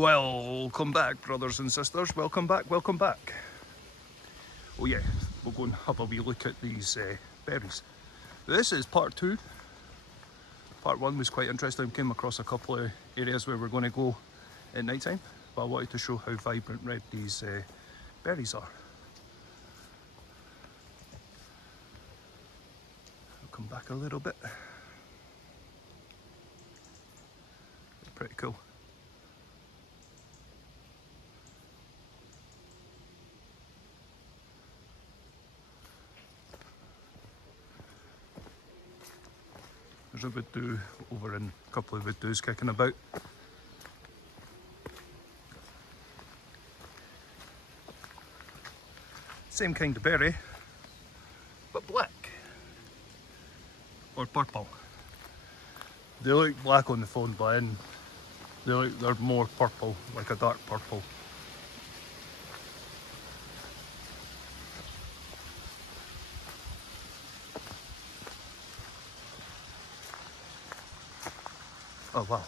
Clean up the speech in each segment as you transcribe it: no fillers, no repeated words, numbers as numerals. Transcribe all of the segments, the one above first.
Welcome back, brothers and sisters. Welcome back, welcome back. Oh yeah, we'll go and have a wee look at these berries. This is part 2. Part 1 was quite interesting. Came across a couple of areas where we're going to go at night time, but I wanted to show how vibrant red these berries are. I'll come back a little bit. Pretty cool. There's a wood-dew over in a couple of wood-dews kicking about. Same kind of berry, but black or purple. They look black on the phone, but they're more purple, like a dark purple. Oh wow.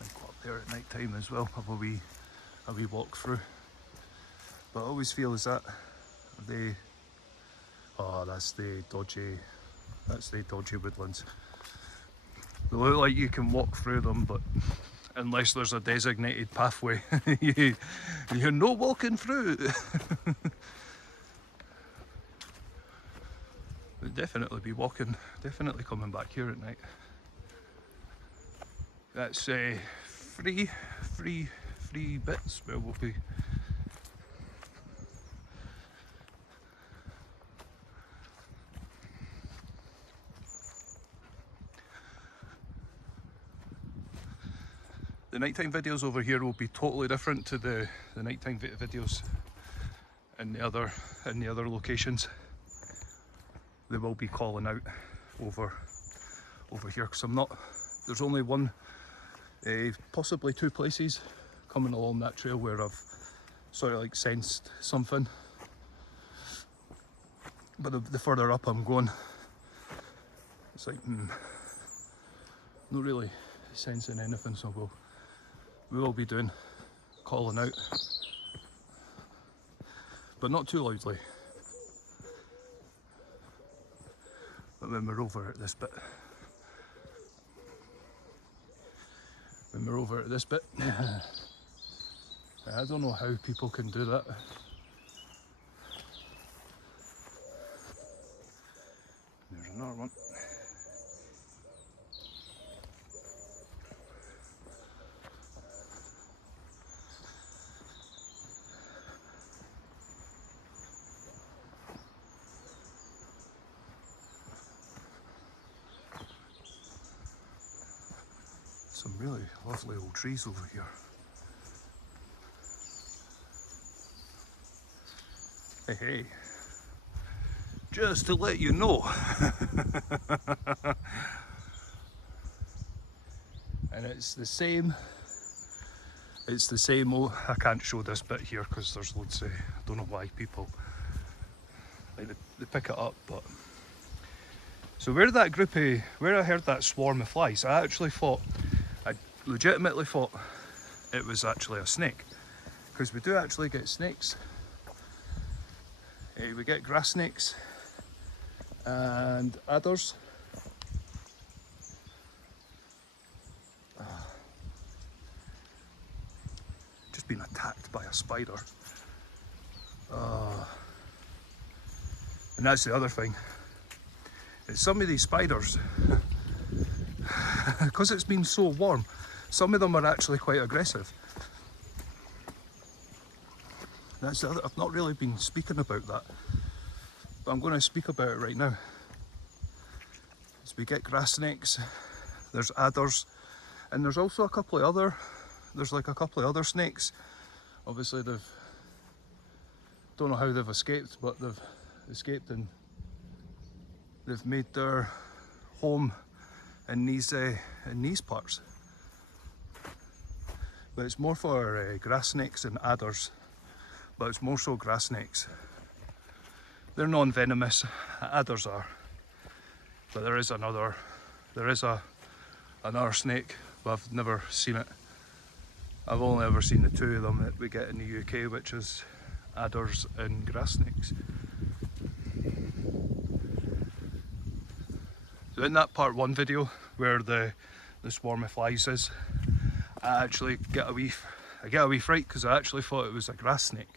I'd go up there at night time as well, have a wee walk through. But I always feel is that that's the dodgy woodlands. They look like you can walk through them, but unless there's a designated pathway, you're not walking through. We'll definitely be walking, definitely coming back here at night. That's three bits where we'll be. The nighttime videos over here will be totally different to the nighttime videos in the other locations. They will be calling out over here because there's only one, possibly 2 places coming along that trail where I've sort of like sensed something. But the further up I'm going, it's like not really sensing anything, so we will be calling out, but not too loudly. But when we're over at this bit, I don't know how people can do that. There's another one. Some really lovely old trees over here. Hey, just to let you know. And it's the same, I can't show this bit here because there's loads I don't know why people, like they pick it up, but. So where I heard that swarm of flies, I legitimately thought it was actually a snake, because we do actually get snakes. We get grass snakes and adders. Just been attacked by a spider. And that's the other thing. It's some of these spiders, because it's been so warm, some of them are actually quite aggressive. That's the other, I've not really been speaking about that, but I'm going to speak about it right now. As we get grass snakes, there's adders, and there's also a couple of other snakes. Obviously don't know how they've escaped, but they've escaped and they've made their home in these parts. but it's more for grass snakes and adders, but it's more so grass snakes. They're non-venomous, adders are, but there is another snake, but I've never seen it. I've only ever seen the two of them that we get in the UK, which is adders and grass snakes. So in that part 1 video where the swarm of flies is, I actually get a wee fright because I actually thought it was a grass snake,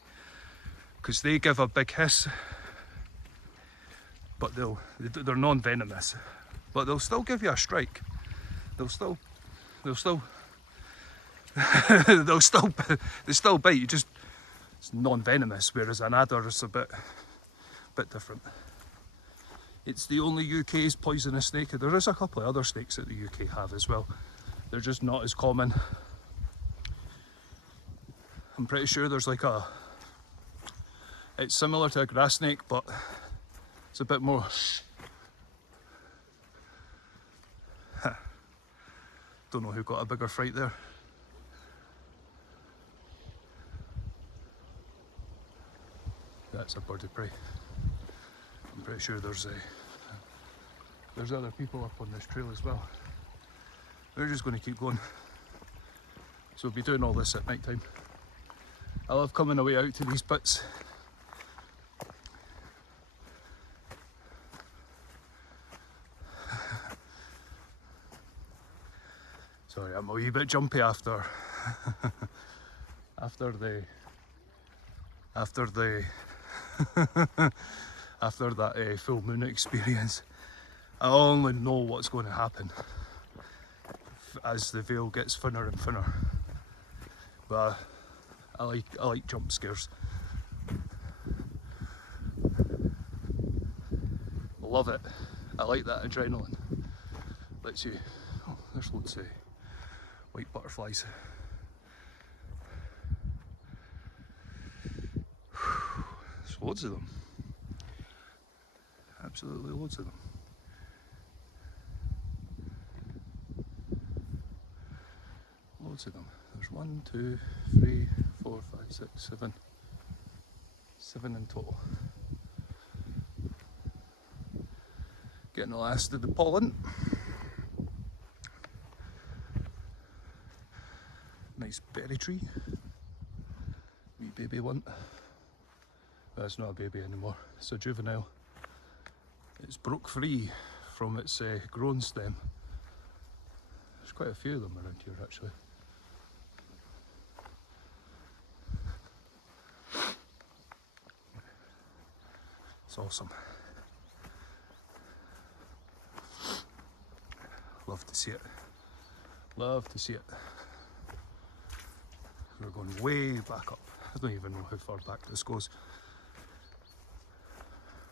because they give a big hiss, but they're non-venomous, but they'll still give you a strike. They still bite you, just it's non-venomous, whereas an adder is a bit different. It's the only UK's poisonous snake. There is a couple of other snakes that the UK have as well. They're just not as common. I'm pretty sure there's like it's similar to a grass snake, but it's a bit more. Don't know who got a bigger fright there. That's a bird of prey. I'm pretty sure there's other people up on this trail as well. We're just going to keep going. So we'll be doing all this at night time. I love coming away out to these bits. Sorry, I'm a wee bit jumpy after after that full moon experience. I only know what's going to happen as the veil gets thinner and thinner. But I like jump scares. Love it. I like that adrenaline. Lets you. Oh, there's loads of white butterflies. There's loads of them. Absolutely loads of them. Loads of them. There's 1, 2, 3, 4, 5, 6, 7. 7 in total. Getting the last of the pollen. Nice berry tree. Wee baby one. Well, it's not a baby anymore, it's a juvenile. It's broke free from its grown stem. There's quite a few of them around here actually. It's awesome. Love to see it. Love to see it. We're going way back up. I don't even know how far back this goes.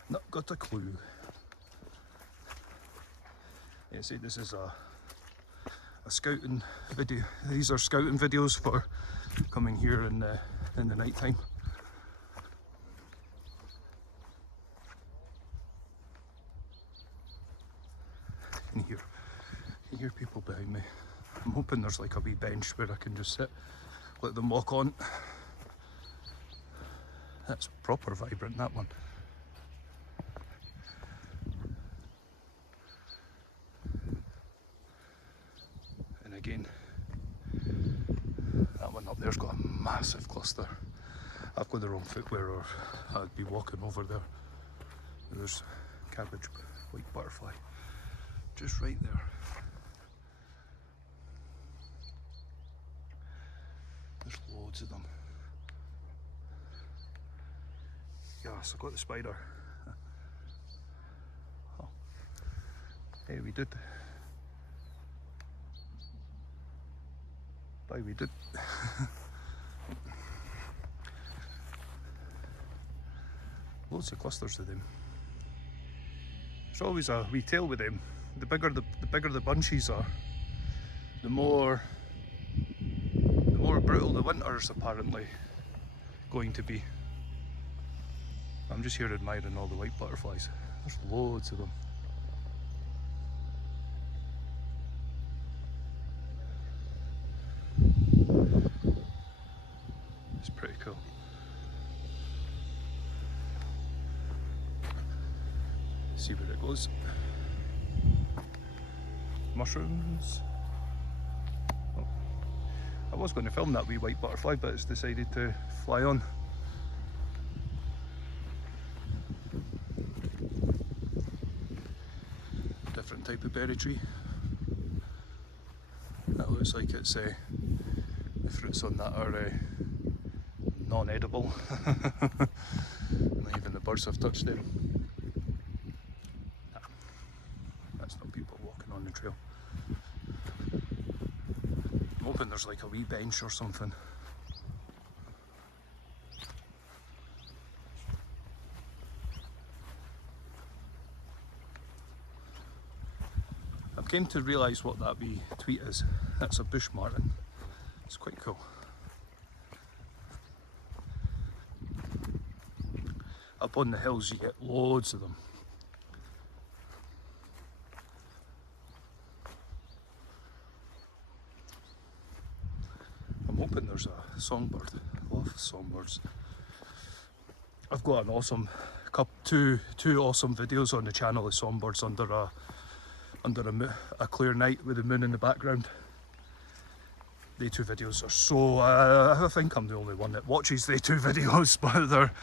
Not got a clue. Yeah, see, this is a scouting video. These are scouting videos for coming here in the night time. You can hear people behind me. I'm hoping there's like a wee bench where I can just sit, let them walk on. That's proper vibrant, that one. And again, that one up there's got a massive cluster. I've got the wrong footwear or I'd be walking over there. There's cabbage white butterfly just right there. There's loads of them. Yes, I got the spider. Oh. Hey, we did. Bye, we did. Loads of clusters of them. There's always a wee tail with them. The bigger the bunches are, the more brutal the winter's apparently going to be. I'm just here admiring all the white butterflies. There's loads of them. cool. See where it goes. Mushrooms. Oh. I was going to film that wee white butterfly, but it's decided to fly on. Different type of berry tree. That looks like it's the fruits on that are non-edible. Even the birds have touched them. Nah, that's not people walking on the trail. I'm hoping there's like a wee bench or something. I've came to realise what that wee tweet is. That's a bush martin. It's quite cool. Up on the hills you get loads of them. I'm hoping there's a songbird. I love songbirds. I've got an awesome two awesome videos on the channel of songbirds under a clear night with the moon in the background. The two videos are so, I think I'm the only one that watches the two videos, but they're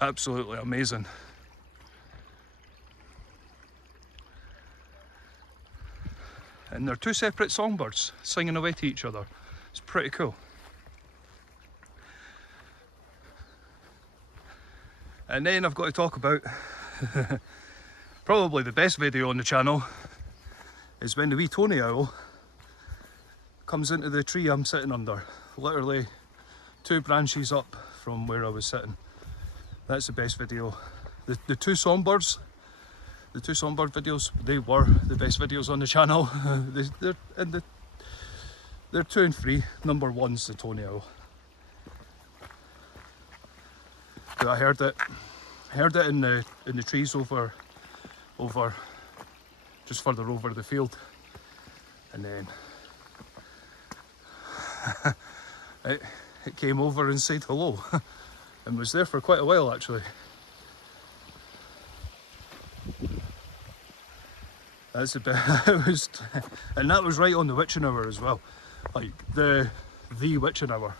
absolutely amazing. And they're two separate songbirds singing away to each other. It's pretty cool. And then I've got to talk about probably the best video on the channel is when the wee Tony owl comes into the tree I'm sitting under. Literally 2 branches up from where I was sitting. That's the best video. The two songbirds, the two songbird videos, they were the best videos on the channel. They're 2 and 3. Number 1's the Tony owl. So I heard it in the trees over just further over the field, and then it came over and said hello and was there for quite a while actually. That's a bit it was, and that was right on the witching hour as well, like the witching hour.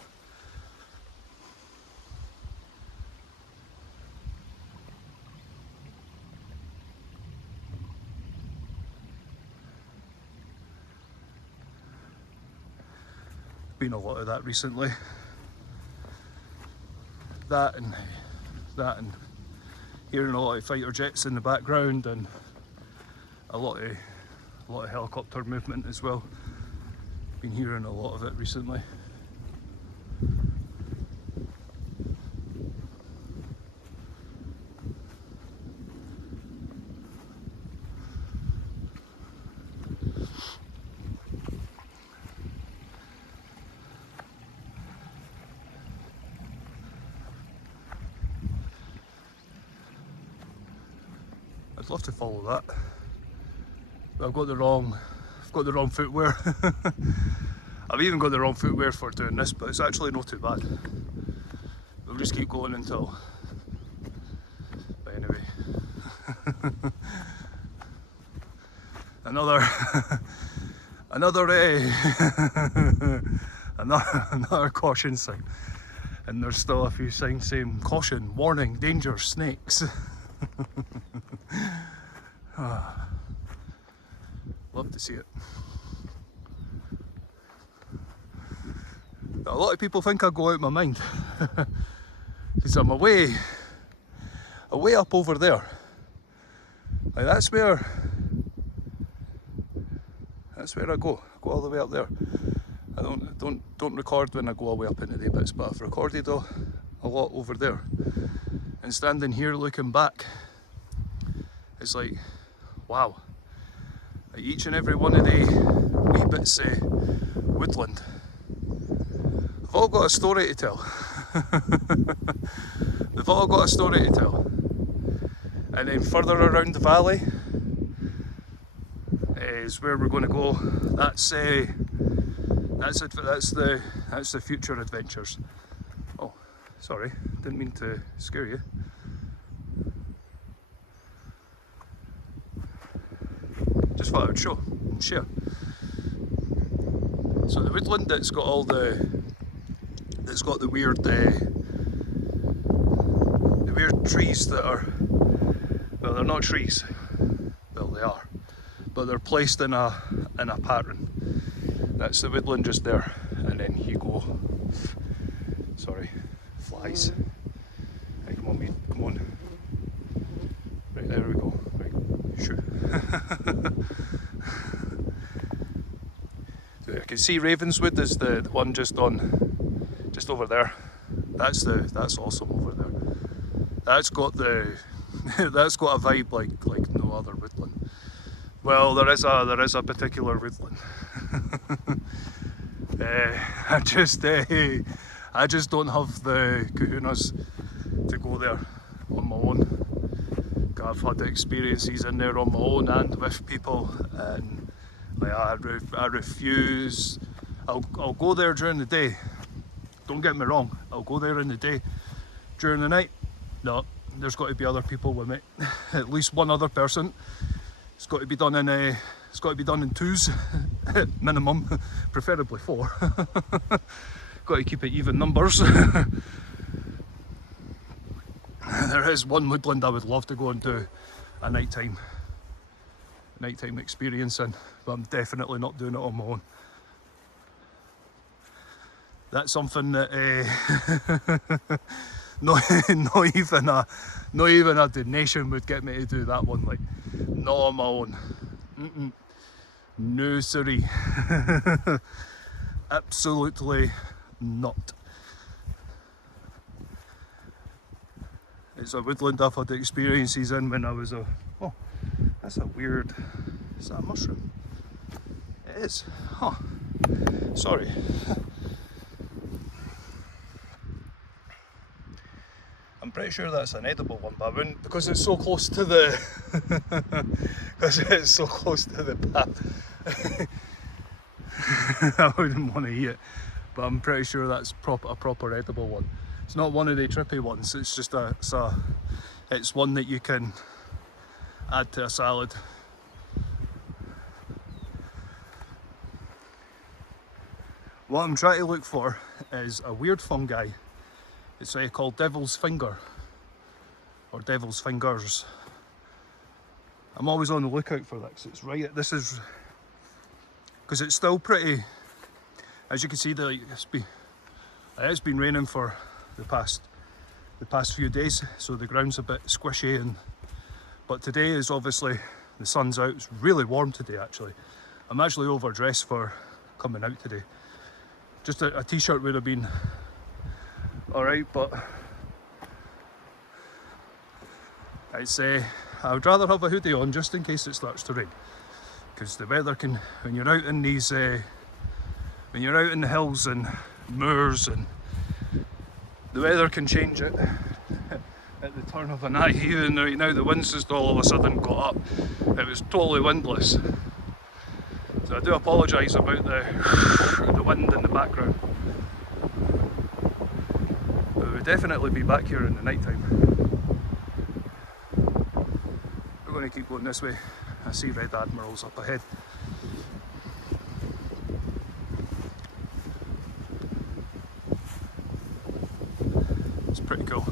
Been a lot of that recently. That and hearing a lot of fighter jets in the background and a lot of helicopter movement as well. Been hearing a lot of it recently. I'd love to follow that, but I've got the wrong footwear. I've even got the wrong footwear for doing this, but it's actually not too bad. We'll just keep going until. But anyway, another caution sign, and there's still a few signs saying caution, warning, danger, snakes. Love to see it. A lot of people think I go out of my mind because I'm away up over there. Like that's where I go. I go all the way up there. I don't record when I go all the way up into the bits, but I've recorded a lot over there. And standing here looking back, it's like, wow. Like each and every one of the wee bits of woodland, they've all got a story to tell. They've all got a story to tell. And then further around the valley is where we're going to go. That's the future adventures. Oh, Sorry, didn't mean to scare you. Just thought I would show and share. So the woodland that's got all the, that's got the weird trees that are, well, they're not trees. Well, they are, but they're placed in a pattern. That's the woodland just there, and then you go. Sorry, flies. Right, come on, mate, come on. Right, there we go. Right, shoot. So I can see Ravenswood is the one just over there. That's awesome over there. That's got the that's got a vibe like no other woodland. Well, there is a particular woodland. I just don't have the kahunas to go there on my own. I've had the experiences in there on my own and with people, and like I refuse. I'll go there during the day. Don't get me wrong. I'll go there in the day. During the night, no. There's got to be other people with me. At least one other person. It's got to be done in twos, minimum, preferably 4. Got to keep it even numbers. There is one woodland I would love to go and do a nighttime experience in, but I'm definitely not doing it on my own. That's something that not even a donation would get me to do that one. Like, not on my own. No siree. Absolutely not. It's a woodland I've had experiences in when I was a... Oh, that's a weird... Is that a mushroom? It is. Huh. Sorry. I'm pretty sure that's an edible one, but I wouldn't, because it's so close to the... because it's so close to the path. I wouldn't want to eat it, but I'm pretty sure that's a proper edible one. It's not one of the trippy ones, it's just it's one that you can add to a salad. What I'm trying to look for is a weird fungi. It's called devil's finger, or devil's fingers. I'm always on the lookout for that, because because it's still pretty, as you can see, it's been raining for the past few days, so the ground's a bit squishy, but today is obviously, the sun's out. It's really warm today actually. I'm actually overdressed for coming out today. Just a t-shirt would have been alright, but I would rather have a hoodie on just in case it starts to rain, because the weather can, when you're out in these when you're out in the hills and moors, and the weather can change it at the turn of an eye. Even right now the wind's just all of a sudden got up. It was totally windless, so I do apologise about the wind in the background. But we'll definitely be back here in the night time. We're going to keep going this way. I see red admirals up ahead. It's pretty cool.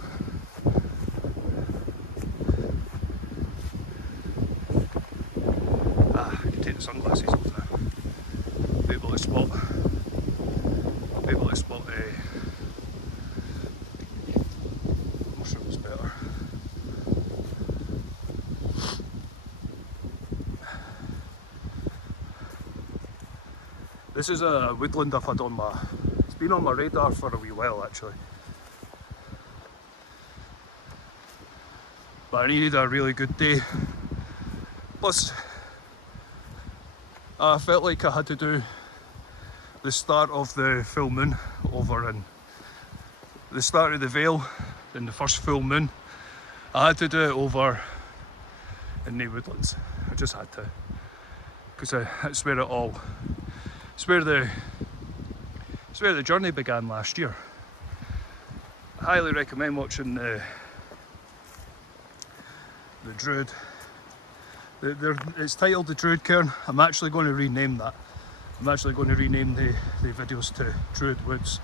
I can take the sunglasses off now. Be able to spot mushrooms better. This is a woodland I've had it's been on my radar for a wee while actually. But I needed a really good day. Plus, I felt like I had to do the start of the full moon over in the start of the Vale, in the first full moon. I had to do it over in the woodlands. I just had to, because it's where it's where the journey began last year. I highly recommend watching the Druid. It's titled the Druid Cairn. I'm actually going to rename that. I'm actually going to rename the videos to Druid Woods,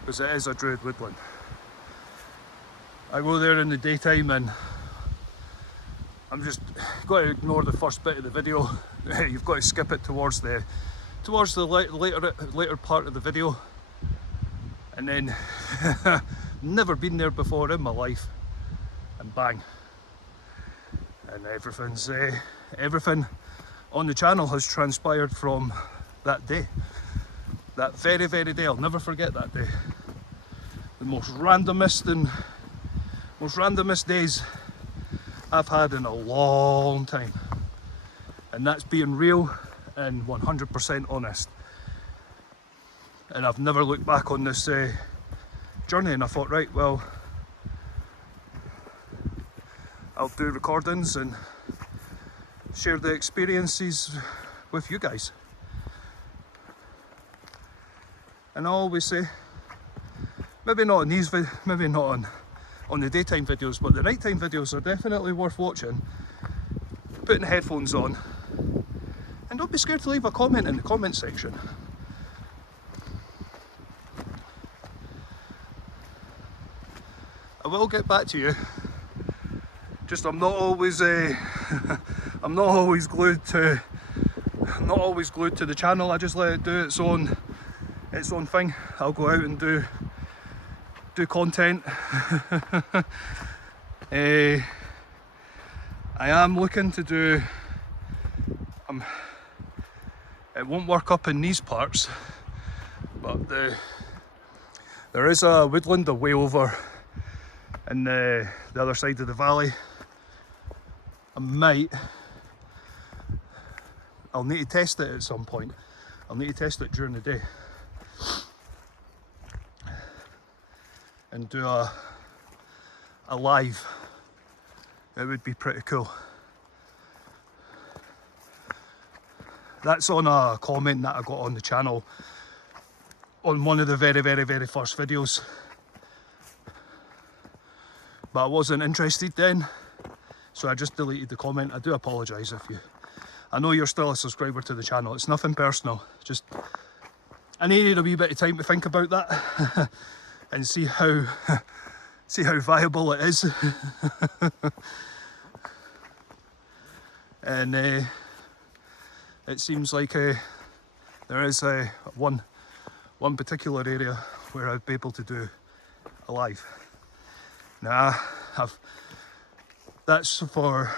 because it is a Druid woodland. I go there in the daytime and I'm just got to ignore the first bit of the video. You've got to skip it towards the later part of the video, and then never been there before in my life, and bang, and everything on the channel has transpired from that day, that very day. I'll never forget that day. The most randomest days I've had in a long time, and that's being real and 100% honest. And I've never looked back on this journey and I thought, right, well, I'll do recordings and share the experiences with you guys. And I always say, maybe not on these maybe not on the daytime videos, but the nighttime videos are definitely worth watching. Putting headphones on, and don't be scared to leave a comment in the comment section. I will get back to you. Just I'm not always glued to the channel. I just let it do its own thing. I'll go out and do content. I am looking to do. It won't work up in these parts, but there is a woodland way over in the other side of the valley. I'll need to test it at some point. I'll need to test it during the day and do a live. It would be pretty cool. That's on a comment that I got on the channel on one of the very first videos, but I wasn't interested then, so I just deleted the comment. I do apologise if you, I know you're still a subscriber to the channel. It's nothing personal, just I needed a wee bit of time to think about that and see how viable it is. And it seems like there is one particular area where I'd be able to do a live. Nah, that's for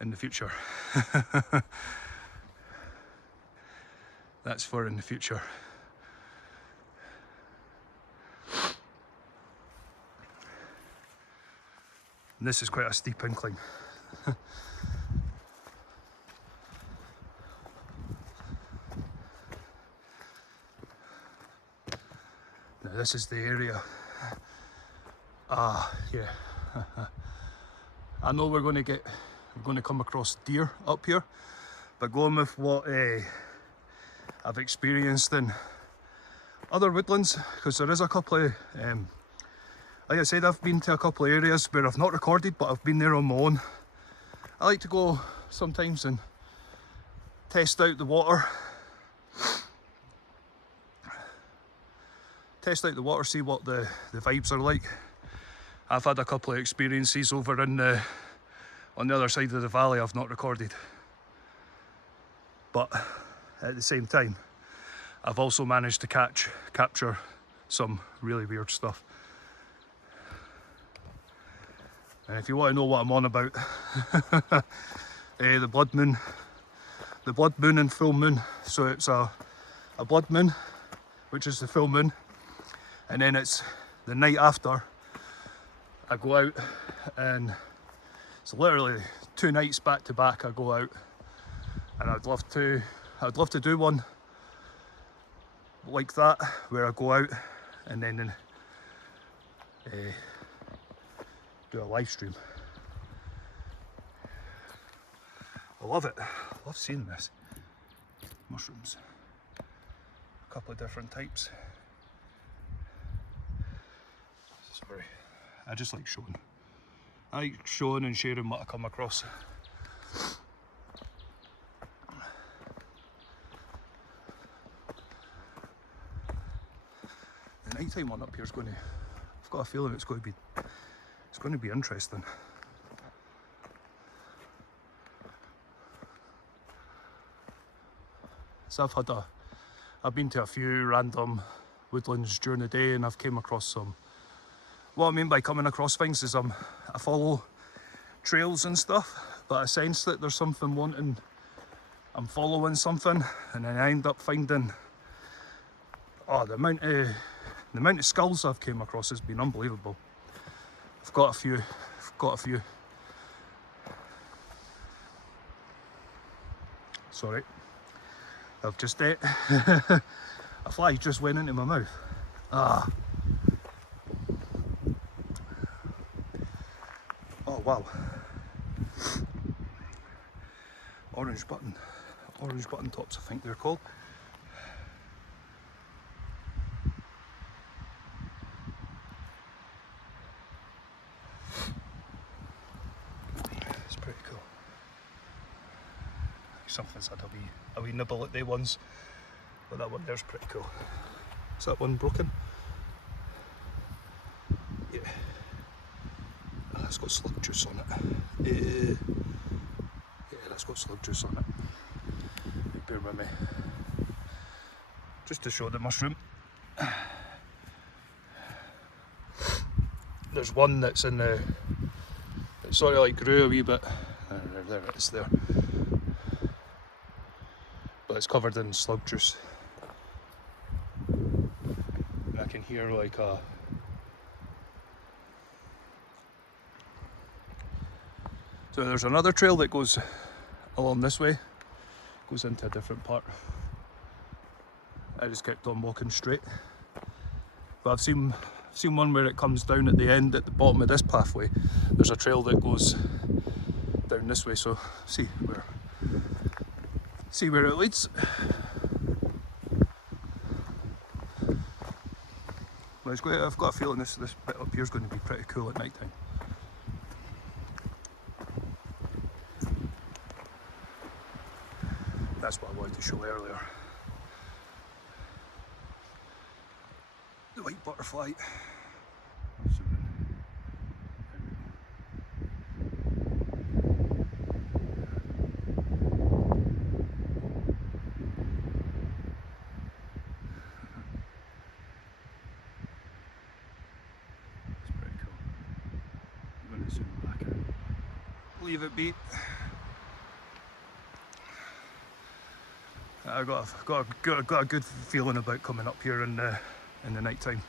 in the future. That's for in the future. And this is quite a steep incline. Now this is the area. Yeah. I know we're going to come across deer up here, but going with what I've experienced in other woodlands, because there is a couple of like I said, I've been to a couple of areas where I've not recorded, but I've been there on my own. I like to go sometimes and test out the water. See what the vibes are like. I've had a couple of experiences over on the other side of the valley I've not recorded. But at the same time, I've also managed to capture some really weird stuff. And if you want to know what I'm on about, the blood moon and full moon. So it's a blood moon, which is the full moon, and then it's the night after. I go out, and it's literally 2 nights back to back. I go out, and I'd love to do one like that, where I go out and then do a live stream. I love it. I love seeing this. Mushrooms. A couple of different types. Sorry, I just like showing. I like showing and sharing what I come across. The nighttime one up here is going to, I've got a feeling it's going to be interesting. So I've been to a few random woodlands during the day, and I've came across some. What I mean by coming across things is I follow trails and stuff, but I sense that there's something wanting, I'm following something, and then I end up finding, oh, the amount of skulls I've came across has been unbelievable. I've got a few. Sorry, I've just ate. A fly just went into my mouth. Ah. Oh wow. Orange button tops, I think they're called. It's pretty cool. Something's had a wee nibble at they ones, but that one there's pretty cool. Is that one broken? Yeah. Oh, that's got slug juice on it. Yeah, that's got slug juice on it. Bear with me. Just to show the mushroom. There's one that's in the, it sort of like grew a wee bit. There it is there. But it's covered in slug juice. And I can hear like a, so there's another trail that goes along this way, goes into a different part. I just kept on walking straight. But I've seen one where it comes down at the end, at the bottom of this pathway. There's a trail that goes down this way, so see where it leads. But it's great. I've got a feeling this bit up here is going to be pretty cool at night time. That's what I wanted to show earlier. The white butterfly. Leave it be. I've got a good feeling about coming up here in the night time.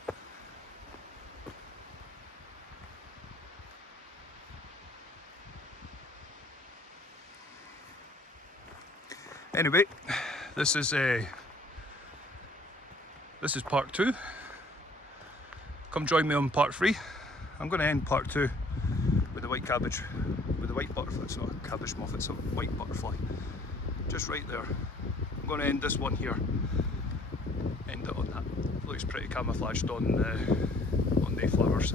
Anyway, this is part 2. Come join me on part 3. I'm going to end part 2 with the white cabbage, with the white butterfly. It's not a cabbage moth, it's a white butterfly. Just right there. I'm going to end this one here. End it on that. Looks pretty camouflaged on the flowers.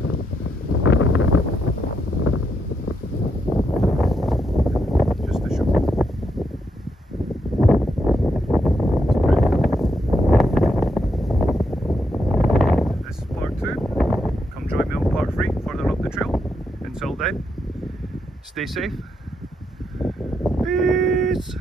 Just to show. This is part 2. Come join me on part 3, further up the trail. Until then, stay safe. Peace.